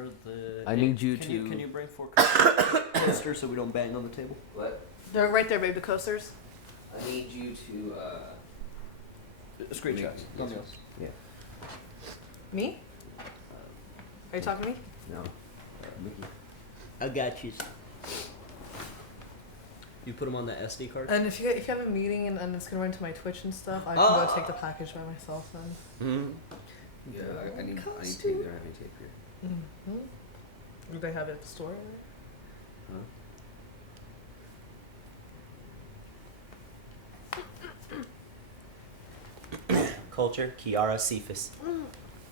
are the... I need you to... Can you bring 4 coasters so we don't bang on the table? What? They're right there, babe, the coasters. I need you to, Screenshots. Nothing else. Yeah. Me? Are you talking to me? No. Mickey. I got you. You put them on the SD card? And if you have a meeting and it's gonna run to my Twitch and stuff, I can go take the package by myself then. Yeah, I need tape there. I need tape here. Do they have it at the store? Culture, Kiara Cephas.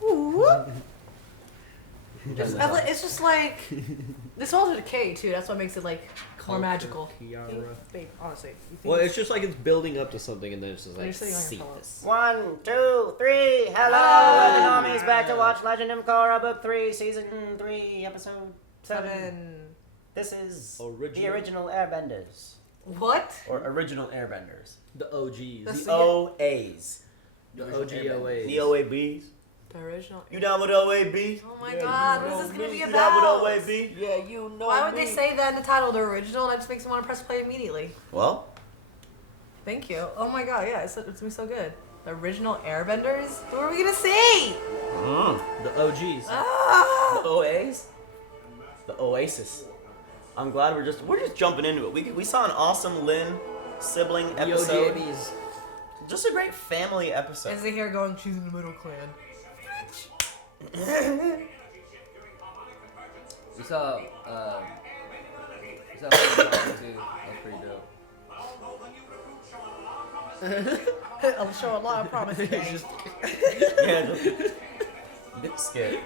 Ooh. It's just like this all decay too. That's what makes it like more magical. Kiara. Babe, honestly. Well, it's just like it's building up to something, and then it's just You're like sitting on your Cephas. 1, 2, 3. Hello, Legend Armies. Back to watch Legend of Korra, Book 3, Season 3, Episode 7. This is the original Airbenders. What? Or original Airbenders. The OGs. The OAs. The OGOAs. The OABs. The original. You down with OAB? Oh my god, this is gonna be You about. down with OAB? Yeah, you know. Why would they say that in the title? The original, and that just makes me want to press play immediately. Well, Thank you. Oh my god, yeah, it's gonna be so good. The original Airbenders. What are we gonna see? The OGs. Ah! the OAs? The Oasis. I'm glad we're just jumping into it. We saw an awesome Lynn sibling The episode. OGABs. Just a great family episode. Is it here going, she's in the middle clan? We saw too. That's pretty dope. I'll show a lot of promise. Yeah, just skit.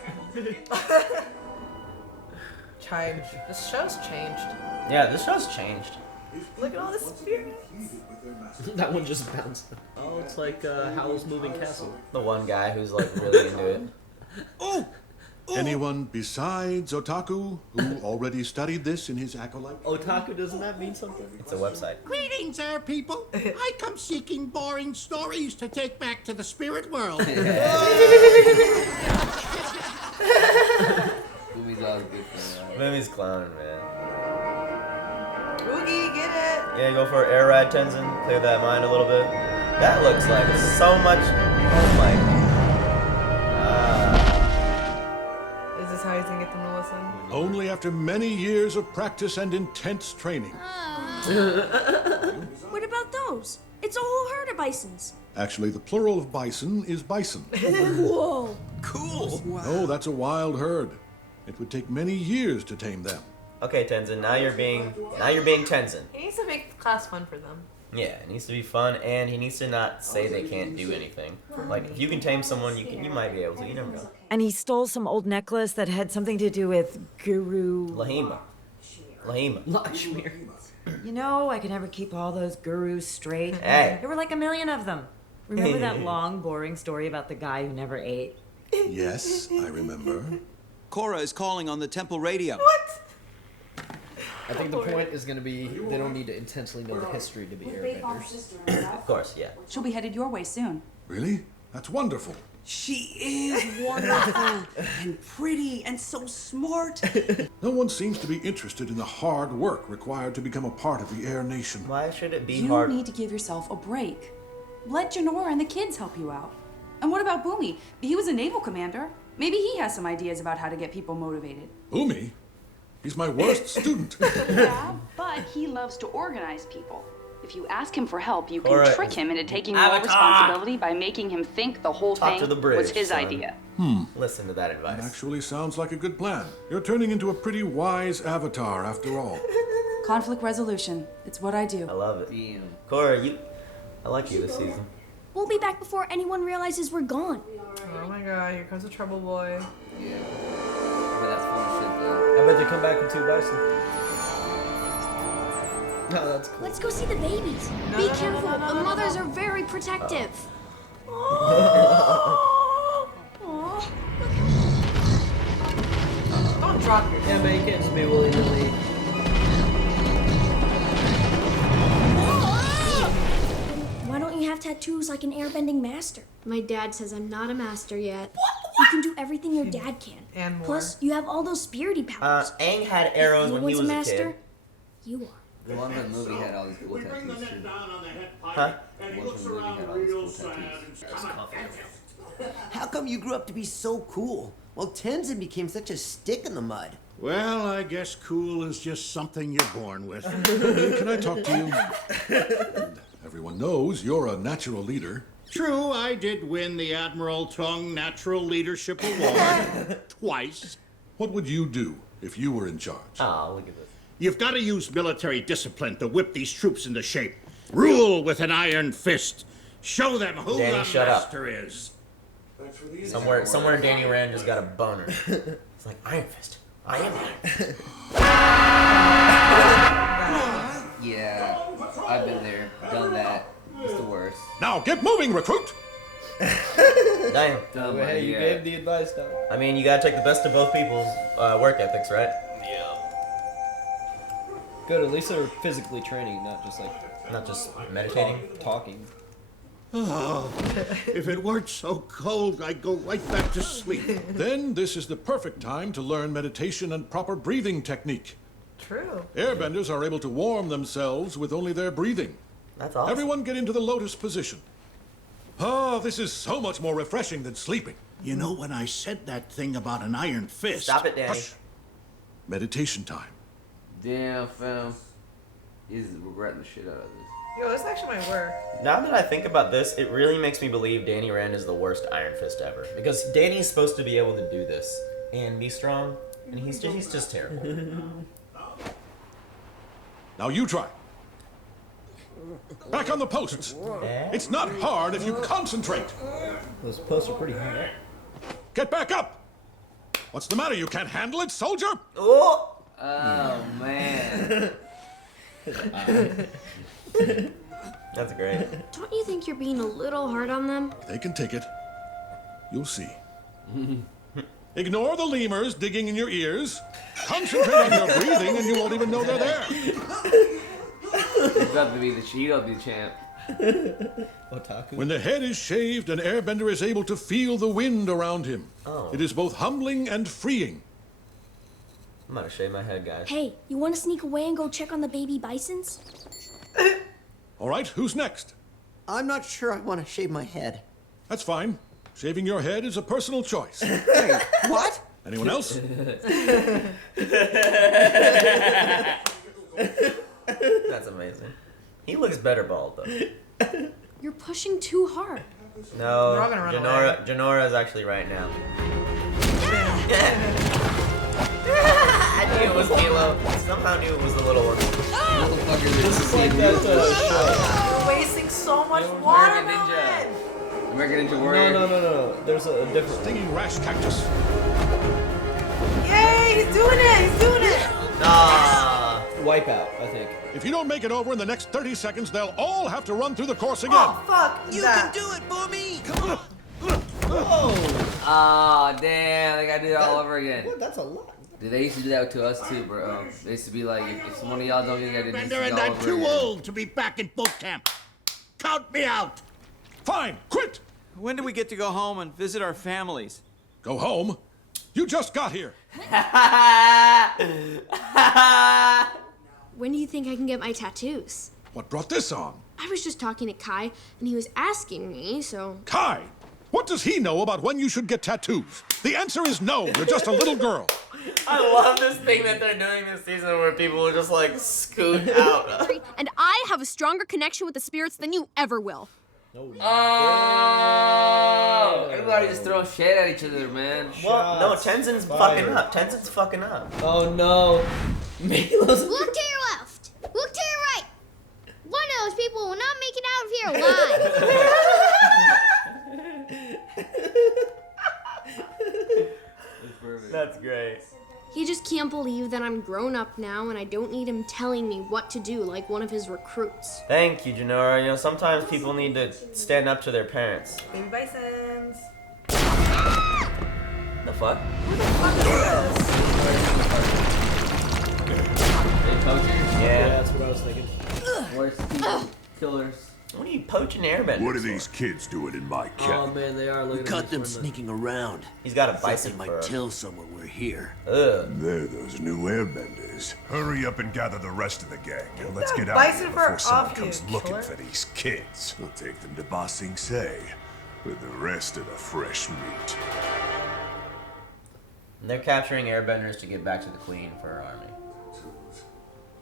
Change. This show's changed. Yeah, this show's changed. Look at all this spirit. That one just bounced. Oh, it's like Howl's Moving Castle. The one guy who's like really into it. Anyone besides Otaku who already studied this in his acolyte? Otaku, doesn't that mean something? It's a website. Greetings there, people. I come seeking boring stories to take back to the spirit world. Movie's always good for that. Mimi's clowning, man. Oogie, get it. Yeah, go for air ride, Tenzin. Clear that mind a little bit. That looks like so much. Oh my. Is this how you can get them to listen? Only after many years of practice and intense training. What about those? It's a whole herd of bisons. Actually, the plural of bison is bison. Whoa. Cool. Oh, that's a wild herd. It would take many years to tame them. Okay, Tenzin. Now you're being Tenzin. He needs to make the class fun for them. Yeah, it needs to be fun, and he needs to not say they can't do anything. Like if you can tame someone, you might be able to. You never know. And he stole some old necklace that had something to do with Guru. Lahima. Lakshmir. You know, I can never keep all those gurus straight. Hey. There were like a million of them. Remember that long, boring story about the guy who never ate? Yes, I remember. Korra is calling on the temple radio. What? I think the point is going to be they don't need to intensely know the history to be airbenders. Of course, yeah. She'll be headed your way soon. Really? That's wonderful. She is wonderful and pretty and so smart. No one seems to be interested in the hard work required to become a part of the Air Nation. Why should it be You hard? need to give yourself a break. Let Janora and the kids help you out. And what about Boomy? He was a naval commander. Maybe he has some ideas about how to get people motivated. Umi? He's my worst student. Yeah, but he loves to organize people. If you ask him for help, you can Korra trick is him into taking more Avatar. responsibility by making him think the whole Talk thing to the bridge, was his son. idea. Listen to that That advice. actually sounds like a good plan. You're turning into a pretty wise avatar after all. Conflict resolution. It's what I do. I love it. Damn. Korra, I like you this season. We'll be back before anyone realizes we're gone. Oh my god, here comes the trouble boy. Yeah. But that's fun shit though. I bet they come back with 2 bison. No, that's cool. Let's go see the babies. Be careful. The mothers are very protective. Don't drop your Yeah, man, you can't just be willy-nilly. Why don't you have tattoos like an airbending master? My dad says I'm not a master yet. You can do everything your dad can. And more. Plus, you have all those spirity powers. Aang had arrows when he was a kid. You are. The one from the movie had all these cool tattoos too. Huh? The one from the movie had all these cool tattoos. How come you grew up to be so cool? Well, Tenzin became such a stick in the mud. Well, I guess cool is just something you're born with. Can I talk to you? Everyone knows you're a natural leader. True, I did win the Admiral Tong Natural Leadership Award twice. What would you do if you were in charge? Oh, look at this. You've got to use military discipline to whip these troops into shape. Rule with an iron fist. Show them who Danny, the shut up. master is. Somewhere Danny Rand just got a boner. It's like, Iron Fist. I am Iron. Yeah, I've been there, done that. It's the worst. Now get moving, recruit! Damn. Done Hey, you gave the advice, though. I mean, you gotta take the best of both people's work ethics, right? Good, at least they're physically training, not just meditating, talking. Oh, if it weren't so cold, I'd go right back to sleep. Then this is the perfect time to learn meditation and proper breathing technique. True. Airbenders are able to warm themselves with only their breathing. That's awesome. Everyone get into the lotus position. Oh, this is so much more refreshing than sleeping. You know, when I said that thing about an iron fist... Stop it, Danny. Hush. Meditation time. Damn, fam. He's regretting the shit out of this. Yo, this actually might work. Now that I think about this, it really makes me believe Danny Rand is the worst Iron Fist ever. Because Danny's supposed to be able to do this and be strong, and he's just terrible. Now you try. Back on the posts. It's not hard if you concentrate. Those posts are pretty high up. Get back up! What's the matter? You can't handle it, soldier? Oh! Oh, man. That's great. Don't you think you're being a little hard on them? They can take it. You'll see. Ignore the lemurs digging in your ears. Concentrate on your breathing and you won't even know they're there. He's about to be the champ. Otaku. When the head is shaved, an airbender is able to feel the wind around him. Oh. It is both humbling and freeing. I'm gonna shave my head, guys. Hey, you want to sneak away and go check on the baby bisons? All right, who's next? I'm not sure I want to shave my head. That's fine. Shaving your head is a personal choice. Wait, what? Anyone else? That's amazing. He looks better bald, though. You're pushing too hard. No, We're all gonna run away. Janora is actually right now. I knew it was Halo. Somehow knew it was the little one. This is like that You're wasting so much water, man. American Ninja Warrior. No. There's a different. Stinging rash cactus. Yay, he's doing it. He's doing it. Ah. Wipeout, I think. If you don't make it over in the next 30 seconds, they'll all have to run through the course again. Oh, fuck. You that. can do it, Boomy! Come on. Oh, damn. I gotta do that all over again. What? That's a lot. Dude, they used to do that to us too, bro. They used to be like, if one of y'all don't get it, Bender, and I'm too old to be back in boot camp. Count me out. Fine, quit. When do we get to go home and visit our families? Go home? You just got here. When do you think I can get my tattoos? What brought this on? I was just talking to Kai, and he was asking me, so... Kai, what does he know about when you should get tattoos? The answer is no. You're just a little girl. I love this thing that they're doing this season where people will just like scoot out. And I have a stronger connection with the spirits than you ever will. Oh! Everybody just throwing shit at each other, man. Well, no, Tenzin's fucking up. Tenzin's fucking up. Oh no. Milo's. Look to your left. Look to your right. One of those people will not make it out of here alive. That's great. He just can't believe that I'm grown up now and I don't need him telling me what to do like one of his recruits. Thank you, Janora. You know, sometimes people need to stand up to their parents. Baby bisons. The fuck? Who the fuck is Hey, Poachers. Yeah. That's what I was thinking. Worst killers. What are you poaching? Poaching airbenders. What are these kids doing in my Oh cabin? man, they are looking. Caught them sneaking around. He's got a Thought bison they might fur. tell someone we're here. Ugh. They're those new airbenders. Hurry up and gather the rest of the gang. And let's get out bison of here fur before someone off you, comes looking killer. for these kids. We'll take them to Ba Sing Se with the rest of the fresh meat. They're capturing airbenders to get back to the queen for her army.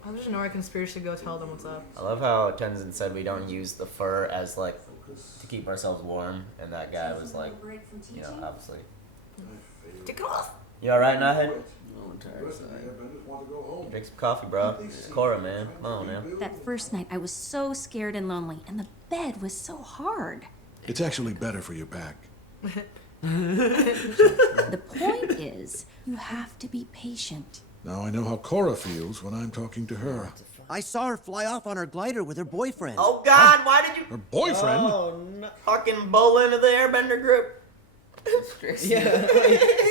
How does Nora conspiracy go tell them what's up? I love how Tenzin said we don't use the fur as like to keep ourselves warm, and that guy was like, you know, obviously. Take it off. You alright, Nahid? No entire side. Drink some coffee, bro. It's Korra, man. Come on, man. That first night, I was so scared and lonely, and the bed was so hard. It's actually better for your back. The point is, you have to be patient. Now I know how Korra feels when I'm talking to her. I saw her fly off on her glider with her boyfriend. Oh God, why did you? Her boyfriend? Oh, no. Fucking bowl into the airbender group. Yeah.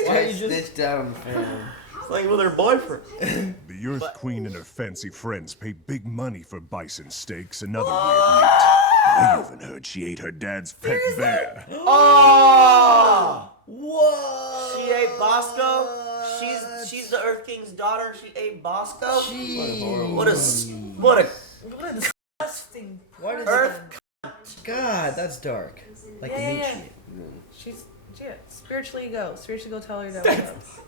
Why are you just snitched out on the family? Playing with her boyfriend. The Earth Queen and her fancy friends pay big money for bison steaks and other weird meat. I even heard she ate her dad's pet bear. Oh! Whoa! She ate Bosco? She's the Earth King's daughter. She ate Bosco? What a Disgusting. Why does Earth. God, that's dark. Like the meat Yeah. sheet. She's spiritually go. Spiritually go tell her that what's up.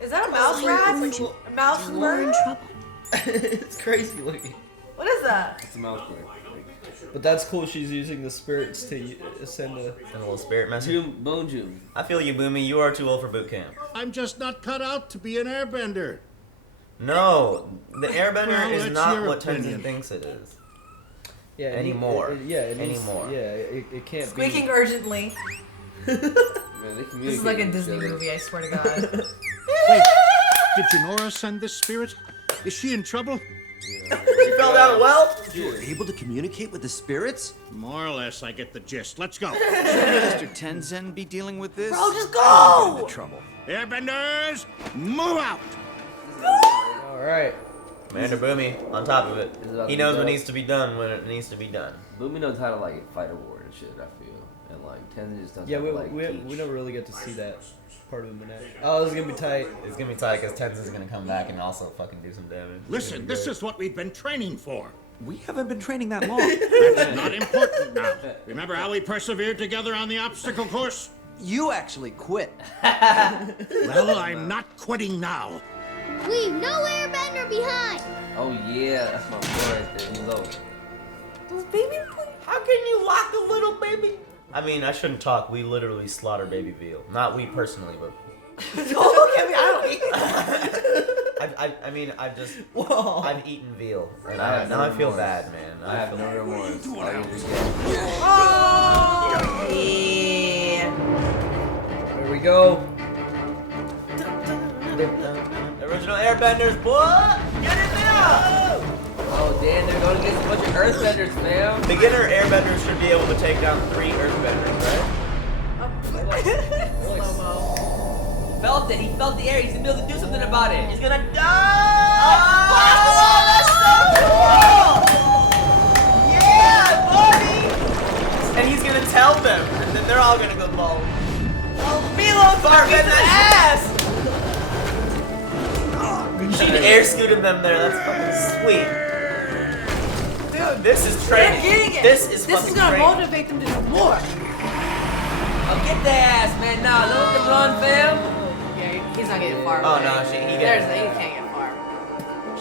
Is that a mouse rat? A mouse bird? It's crazy looking. What is that? It's a mouse bird. But that's cool. She's using the spirits to send a little spirit message. Bonjoon. I feel you, Boomy. You are too old for boot camp. I'm just not cut out to be an airbender. No, the airbender Well, is that's not your what opinion. Tenzin thinks it is. Yeah. Anymore. It needs- Anymore. Yeah. It can't Squeaking be. urgently. Man, This is like a Disney movie, I swear to God. Wait, did Janora send this spirit? Is she in trouble? You fell down well? You were able to communicate with the spirits? More or less, I get the gist. Let's go. Shouldn't Mr. Tenzin be dealing with this? Bro, just I'm go! in trouble. Airbenders, move out! All right. Commander Boomy, on top of it. He knows what needs to be done when it needs to be done. Boomy knows how to like fight a war and shit. I feel, and like Tenzin just doesn't. Yeah, have to, we never really get to see that part of him in action. Oh, this is gonna be tight. It's gonna be tight because Tenzin's gonna come back and also fucking do some damage. Listen, this is what we've been training for. We haven't been training that long. That's not important now. Remember how we persevered together on the obstacle course? You actually quit. Well, I'm not quitting now. Leave no airbender behind. Oh yeah, that's my boy right there. He low. Those baby How can you lock a little baby? I mean, I shouldn't talk. We literally slaughter baby veal. Not we personally, but. Don't look at me. I don't eat. I mean, I've just. Whoa. I've eaten veal. And I have now no I feel remorse. bad, man. I have no remorse. All you just get. Oh! Yeah. There we go. The original airbenders, boy! Get it now! Oh damn, they're going against a bunch of earthbenders, fam. Beginner airbenders should be able to take down 3 earthbenders, right? He felt it. He felt the air. He's gonna be able to do something about it. He's gonna die! Oh, that's so cool! Yeah, buddy! And he's gonna tell them, and then they're all gonna go bald. Oh, Milo's gonna get the ass! She air scooted them there. That's fucking sweet. Dude, this is training. They're getting it. This is This fucking is gonna training. motivate them to do more. Oh, get their ass, man. Nah, let them run, fam. Yeah, he's not getting far. Oh man. no, he There's gets. he can't get far.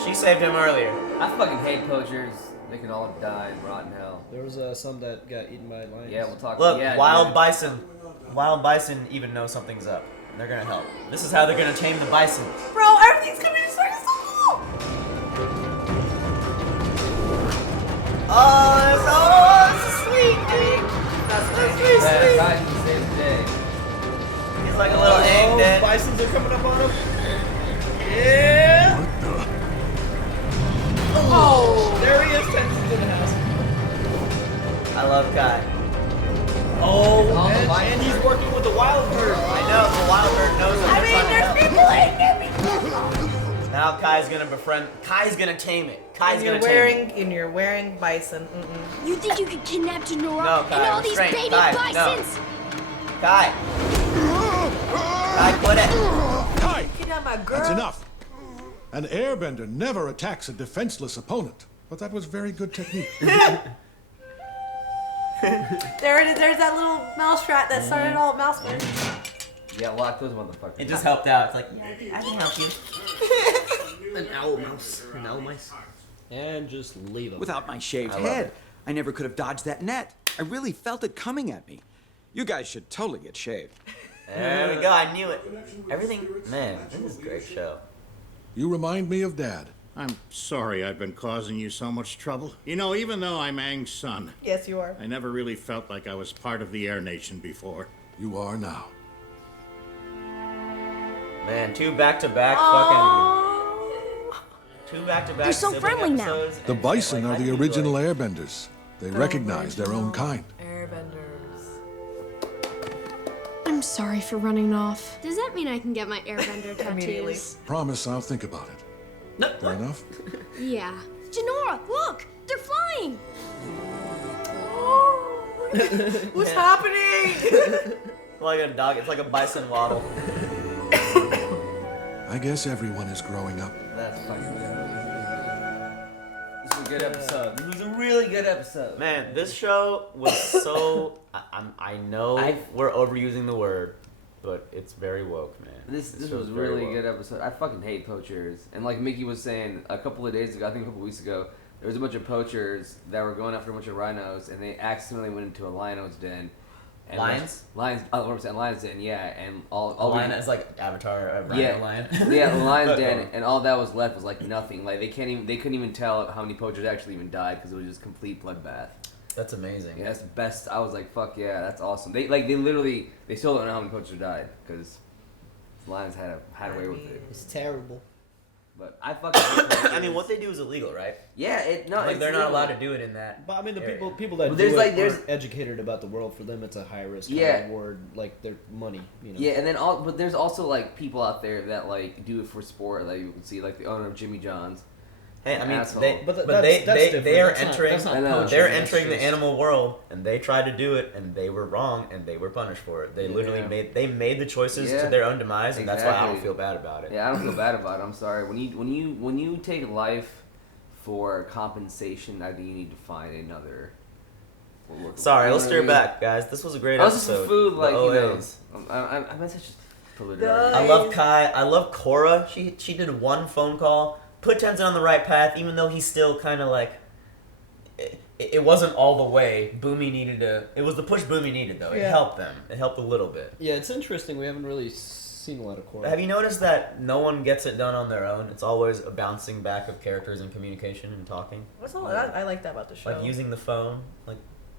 She saved him earlier. I fucking hate poachers. They can all die and rot in hell. There was some that got eaten by lions. Yeah, we'll talk. Look, yeah, wild dude. bison. Wild bison even know something's up. And they're gonna help. This is how they're gonna tame the bison. Bro, everything's gonna be just like so cool. Oh, this is sweet, dude. That's pretty That's sweet. right, he saved the day. He's like a little egg that. Bisons are coming up on him. Yeah. What the? Oh, There he is. Tenzin's in the house. I love Kai. Oh, Oh, and, the lion and he's working with the wild bird. I know the wild bird knows that I they're mean, trying to there's help. people in there. Now now Kai's gonna befriend. Kai's gonna tame it. Kai's gonna tame it. And you're wearing bison. You think you could kidnap Janora No, and Kai, all these restrain. baby Kai, bisons? Kai. Kai, quit it. Kai! Kidnap my girl. That's enough. An airbender never attacks a defenseless opponent, but that was very good technique. There it is. There's that little mouse rat that started all mouse fish. Yeah, lock those motherfuckers. It just helped out. It's like, yeah, I can help you. An owl mouse. An owl mice. And just leave him. Without my shaved head, I never could have dodged that net. I really felt it coming at me. You guys should totally get shaved. There we go. I knew it. Everything, man. This is a great show. You remind me of Dad. I'm sorry I've been causing you so much trouble. You know, even though I'm Aang's son, Yes, you are. I never really felt like I was part of the Air Nation before. You are now. Man, 2 back-to-back fucking... 2 back-to-back They're so friendly now. episodes, The and, bison like, are the original airbenders. They recognize their own kind. Airbenders. I'm sorry for running off. Does that mean I can get my airbender Immediately. tattoos? Promise I'll think about it. No. Fair enough? Yeah. Janora, look! They're flying! What's happening? Like a dog. It's like a bison waddle. I guess everyone is growing up. That's fucking good. This was a good episode. This was a really good episode. Man, this show was so... I know we're overusing the word, but it's very woke, man. This was show's a very really woke. good episode. I fucking hate poachers. And like Mickey was saying a couple of days ago, I think a couple of weeks ago, there was a bunch of poachers that were going after a bunch of rhinos, and they accidentally went into a lion's den. And Lions? Lions. Oh, what I'm saying, lion's den. Yeah, and all A lion is like Avatar, a rhino yeah, lion. yeah, the lion's den, and all that was left was like nothing. Like they couldn't even tell how many poachers actually even died because it was just complete bloodbath. That's amazing. Yeah, that's the best. I was like, fuck yeah, that's awesome. They literally still don't know how many poachers died because lions had away with it. It's terrible. But I fucking. I mean, what they do is illegal, right? Yeah, like they're not allowed to do it in that. But I mean, the area. people that there's do like- it there's- aren't educated about the world. For them, it's a high risk, Yeah. high reward, like their money. You know. Yeah, and then but there's also like people out there that like do it for sport. Like you can see, like the owner of Jimmy John's. Hey, I mean, Asshole. they are entering. That's not I know. poaching, They're that's entering the just- animal world, and they tried to do it, and they were wrong, and they were punished for it. They literally made the choices to their own demise, and that's why I don't feel bad about it. Yeah, I don't feel bad about it. I'm sorry. When you take life for compensation, I think you need to find another. Sorry, let's steer back, guys. This was a great I was episode. just for food, like The you know. OAs. I'm such a political. I love Kai. I love Korra. She did one phone call, put Tenzin on the right path, even though he's still kind of like. It wasn't all the way. Boomy needed to. It was the push Boomy needed though. It Yeah. helped them. It helped a little bit. Yeah, it's interesting. We haven't really seen a lot of Korra. Have you noticed that no one gets it done on their own? It's always a bouncing back of characters and communication and talking. I like that about the show. Like using the phone, like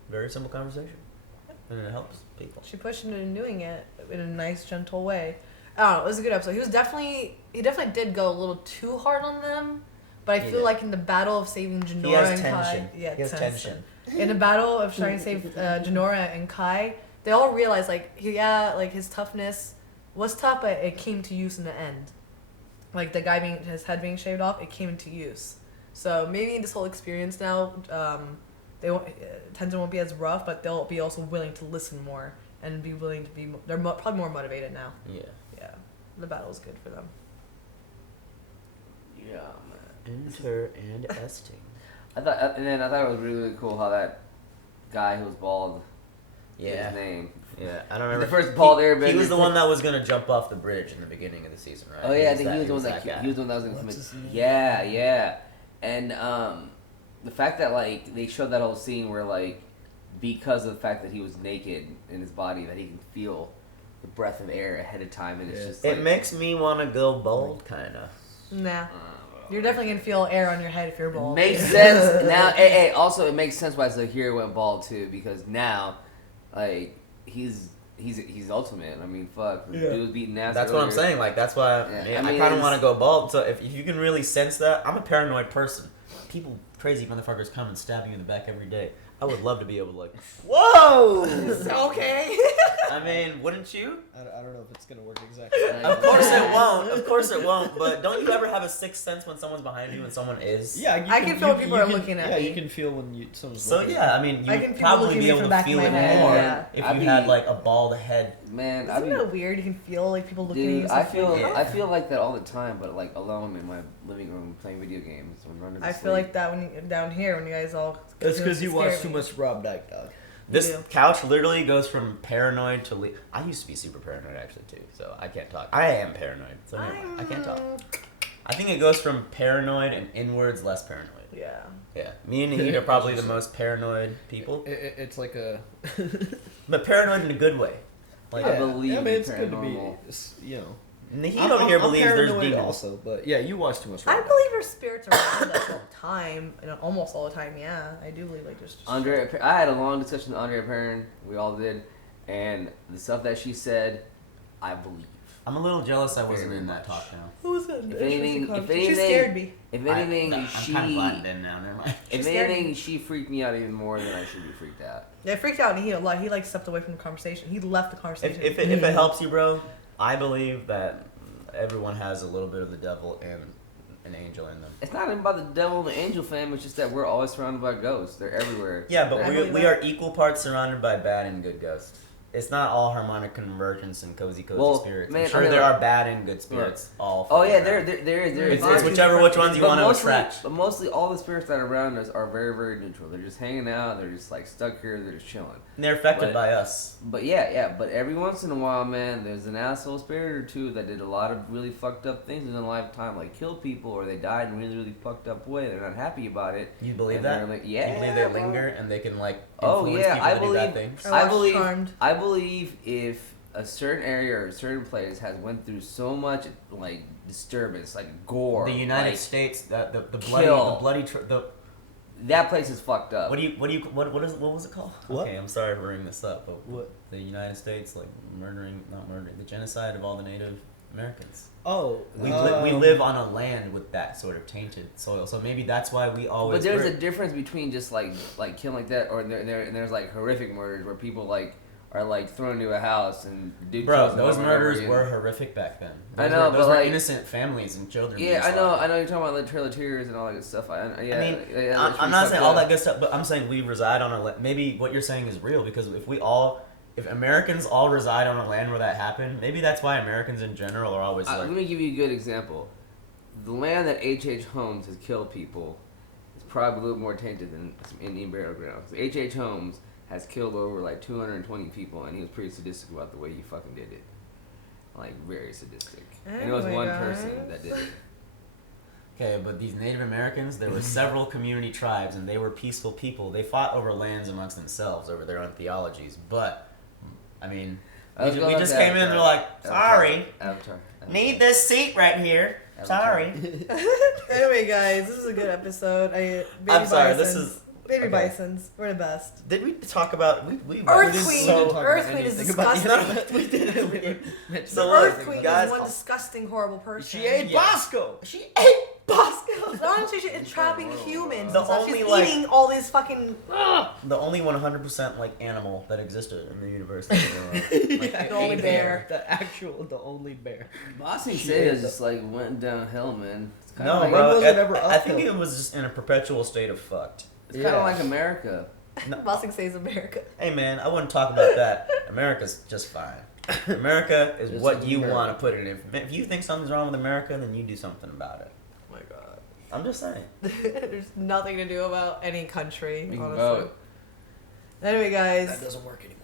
very simple conversation, and it helps people. She pushed him into doing it in a nice, gentle way. I don't know. It was a good episode. He definitely did go a little too hard on them, but I feel like in the battle of saving Janora and Kai, He has tension. In the battle of trying to save Janora and Kai, they all realized like his toughness was tough, but it came to use in the end. Like the guy his head being shaved off, it came into use. So maybe in this whole experience now, Tenzin won't be as rough, but they'll be also willing to listen more and be willing to be. They're probably more motivated now. Yeah. Yeah. The battle's good for them. Yeah, man. Interesting. I thought it was really, really cool how that guy who was bald. Yeah. His name. Yeah, I don't remember. The first bald airbender. He was the one that was gonna jump off the bridge in the beginning of the season, right? Oh yeah, I think he was the one that guy. he was the one that was gonna commit. Yeah, and the fact that like they showed that whole scene where like because of the fact that he was naked in his body that he can feel the breath of air ahead of time, and it's just It like, makes me want to go bald, kind of. Nah. You're definitely gonna feel air on your head if you're bald. Makes sense now. Hey, also it makes sense why Zahir went bald too, because now, like he's ultimate. I mean, fuck, the dude was beating ass. That's what I'm saying. Like that's why I kind of want to go bald. So if you can really sense that, I'm a paranoid person. People, crazy motherfuckers, come and stab you in the back every day. I would love to be able to like, whoa! Okay. I mean, wouldn't you? I don't know if it's gonna work exactly. Of course it won't. Of course it won't. But don't you ever have a sixth sense when someone's behind you and someone is? Yeah, I can feel when people are looking at me. Yeah, you can feel when someone's So looking. yeah, I mean, I you can would feel probably looking be at me able from to the back feel of it my head, more yeah. if you had like a bald head. Man, Isn't that weird? You can feel like people looking dude, at you. I feel like that all the time, but like alone in my living room playing video games when running. I feel like that when you, down here when you guys all. That's because you watch scare too me. much Rob Dyke, dog. This couch literally goes from paranoid to. I used to be super paranoid actually too, so I can't talk. I am paranoid, so anyway, I can't talk. I think it goes from paranoid and inwards less paranoid. Yeah. Yeah. Me and Heat are probably the most paranoid people. It's like a. But paranoid in a good way. Like, I believe I mean, it's good to paranormal. be, you know. Heat over here believes there's paranoid demons. also, but yeah, you watch too much. I Rob Dyke. believe there's spirits around us all the time, and almost all the time. Yeah, I do believe like just. Andre, I had a long discussion with Andrea Perrin. We all did, and the stuff that she said, I believe. I'm a little jealous I wasn't in that talk now. Who was it? If anything, She scared me. If anything, I'm she. kind of glad it didn't now. Never mind. If scared anything, me. she freaked me out even more than I should be freaked out. Yeah, it freaked out, and he like stepped away from the conversation. He left the conversation. If it helps you, bro, I believe that everyone has a little bit of the devil and an angel in them. It's not even about the devil and the angel fam. It's just that we're always surrounded by ghosts. They're everywhere. Yeah, but They're we are equal parts surrounded by bad and good ghosts. It's not all harmonic convergence and cozy spirits. man, I'm sure I mean, there like- are bad and good spirits. All. Oh yeah, floating there is. It's whichever which ones you But want to mostly- attract. But mostly all the spirits that are around us are very, very neutral. They're just hanging out. They're just like stuck here. They're just chilling. And they're affected by us. But yeah. But every once in a while, man, there's an asshole spirit or two that did a lot of really fucked up things in their lifetime, like killed people or they died in a really, really fucked up way. They're not happy about it. You believe And that? they're like, yeah. You believe they linger and they can like Oh influence yeah, people I to do bad believe. things? I believe if a certain area or a certain place has went through so much like disturbance, like gore, The United like, States, the kill, bloody that place is fucked up. what was it called? What? Okay, I'm sorry for bringing this up, but What? the United States like not murdering, the genocide of all the Native Americans. Oh, We live on a land with that sort of tainted soil, so maybe that's why we always. But there's a difference between just like killing like that, or there's like horrific murders where people like are like thrown into a house and dude kills them those over and murders over again. were horrific back then. I know, those but were like innocent families and children. Yeah, being I know slaughtered. you're talking about like Trail of Tears and all that good stuff. I'm not that's saying all that good stuff, but I'm saying we reside on a maybe what you're saying is real, because if Americans all reside on a land where that happened, maybe that's why Americans in general are always like. Let me give you a good example. The land that H.H. Holmes has killed people is probably a little more tainted than some Indian burial grounds. H.H. Holmes has killed over like 220 people, and he was pretty sadistic about the way he fucking did it. Like, very sadistic. And it was one person that did it. Okay, but these Native Americans, there were several community tribes, and they were peaceful people. They fought over lands amongst themselves, over their own theologies. But, I mean, we just came in and they're like, sorry, Avatar. need this seat right here. Sorry. Anyway, guys, this is a good episode. I'm sorry, this is... Baby okay. bisons. We're the best. Did we talk about... Earth Queen. Earth Queen is disgusting. We didn't really mention So Earth Queen guys, is one disgusting, horrible person. She ate Bosco. She ate Bosco. Honestly, she's entrapping humans. The and stuff. only, She's like- eating all these fucking... the only 100% like animal that existed in the universe. Like, The only bear. The only bear. Bossing Say just like went downhill, man. It's kinda No, like, bro. I think it was just in a perpetual state of fucked. It's kind of like America. Bossing says America. Hey man, I wouldn't talk about that. America's just fine. America is Just what like you America. want to put it in. If you think something's wrong with America, then you do something about it. Oh my god. I'm just saying. There's nothing to do about any country, We can honestly. vote. Anyway, guys. That doesn't work anymore.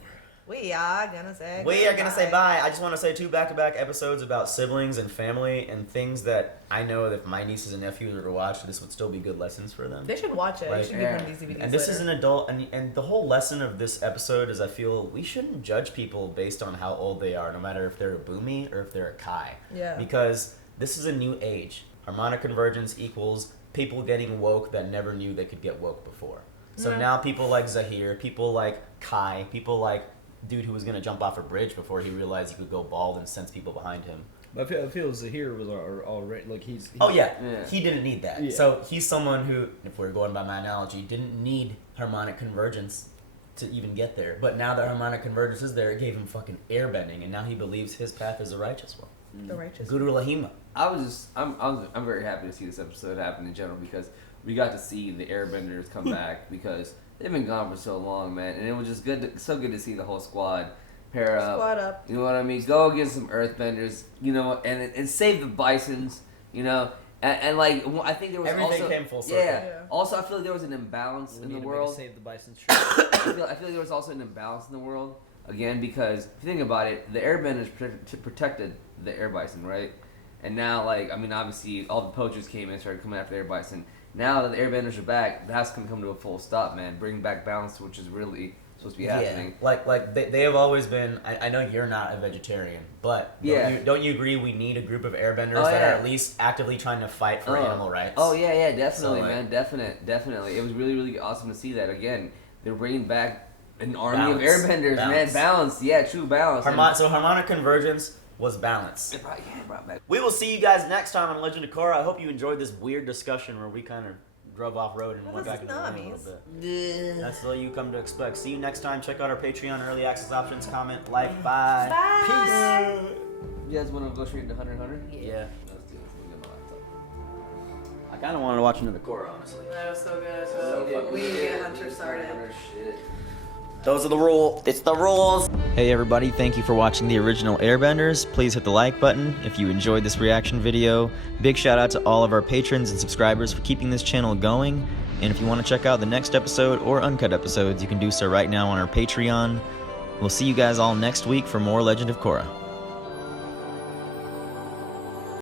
We are gonna say We are gonna say bye. I just want to say 2 back-to-back episodes about siblings and family and things that I know that if my nieces and nephews were to watch, this would still be good lessons for them. They should watch it. Like, You should give them these DVDs And this is later. an adult, and the whole lesson of this episode is I feel we shouldn't judge people based on how old they are, no matter if they're a boomy or if they're a kai. Yeah. Because this is a new age. Harmonic convergence equals people getting woke that never knew they could get woke before. So Yeah. now people like Zahir, people like Kai, people like dude who was gonna jump off a bridge before he realized he could go bald and sense people behind him. I feel Zahir was already like he's. Oh yeah, he didn't need that. Yeah. So he's someone who, if we're going by my analogy, didn't need harmonic convergence to even get there. But now that harmonic convergence is there, it gave him fucking airbending, and now he believes his path is the righteous one. The righteous. Guru Lahima. I'm very happy to see this episode happen in general because we got to see the Airbenders come back because they've been gone for so long, man, and it was just so good to see the whole squad pair up. Squad up. You know what I mean? Go against some Earthbenders, you know, and save the Bisons, you know. And like I think there was Everything also came full circle. Yeah. Also, I feel like there was an imbalance in the world. Save the Bison's I feel like there was also an imbalance in the world again because if you think about it, the Airbenders protected the Air Bison, right? And now, like, I mean, obviously, all the poachers came and started coming after the Air Bison. Now that the Airbenders are back, that's going to come to a full stop, man. Bring back balance, which is really supposed to be happening. Like they have always been. I know you're not a vegetarian, but don't you agree we need a group of Airbenders that are at least actively trying to fight for animal rights? Oh yeah, definitely, So, man, definitely. It was really, really awesome to see that again. They're bringing back an army of Airbenders, man. Balance, yeah, true balance. So harmonic convergence was balance. We will see you guys next time on Legend of Korra. I hope you enjoyed this weird discussion where we kind of drove off road and went back into the room a little bit. That's all you come to expect. See you next time. Check out our Patreon early access options. Comment, like, bye. Bye. Peace. You guys want to go straight into Hunter x Hunter? Yeah. Let's do this. Let me get my laptop. I kind of wanted to watch another Korra, honestly. That was so good. We need to get Hunter started. Shit. Those are the rules. It's the rules. Hey everybody, thank you for watching the original Airbenders. Please hit the like button if you enjoyed this reaction video. Big shout out to all of our patrons and subscribers for keeping this channel going. And if you want to check out the next episode or uncut episodes, you can do so right now on our Patreon. We'll see you guys all next week for more Legend of Korra.